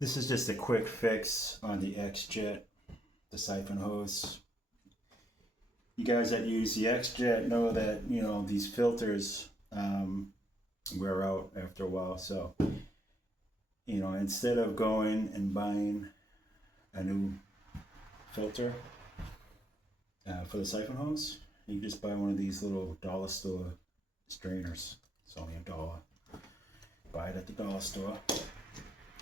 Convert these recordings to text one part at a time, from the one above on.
This is just a quick fix on the X-Jet, the siphon hose. You guys that use the X-Jet know that, you know, these filters wear out after a while. So, you know, instead of going and buying a new filter for the siphon hose, you just buy one of these little dollar store strainers. It's only $1. Buy it at the dollar store.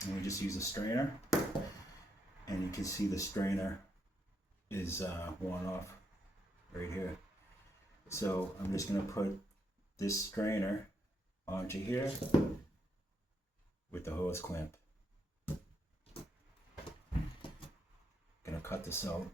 And we just use a strainer, and you can see the strainer is worn off right here. So I'm just going to put this strainer onto here with the hose clamp. Gonna cut this out.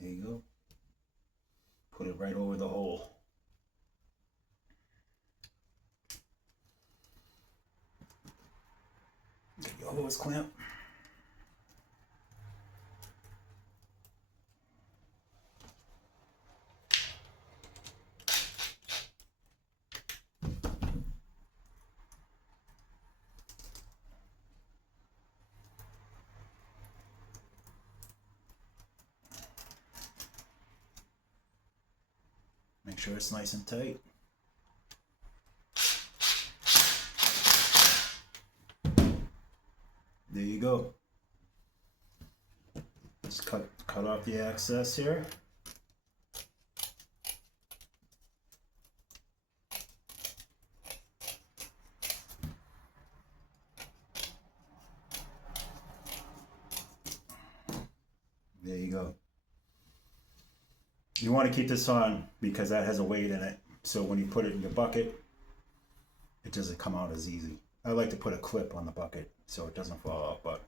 There you go. Put it right over the hole. Get your hose clamp. Make sure it's nice and tight. There you go. Just cut off the excess here. There you go. You want to keep this on because that has a weight in it. So when you put it in your bucket, it doesn't come out as easy. I like to put a clip on the bucket so it doesn't fall out, but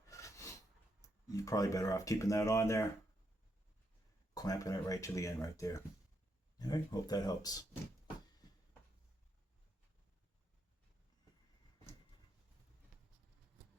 you're probably better off keeping that on there, clamping it right to the end right there. All right, hope that helps.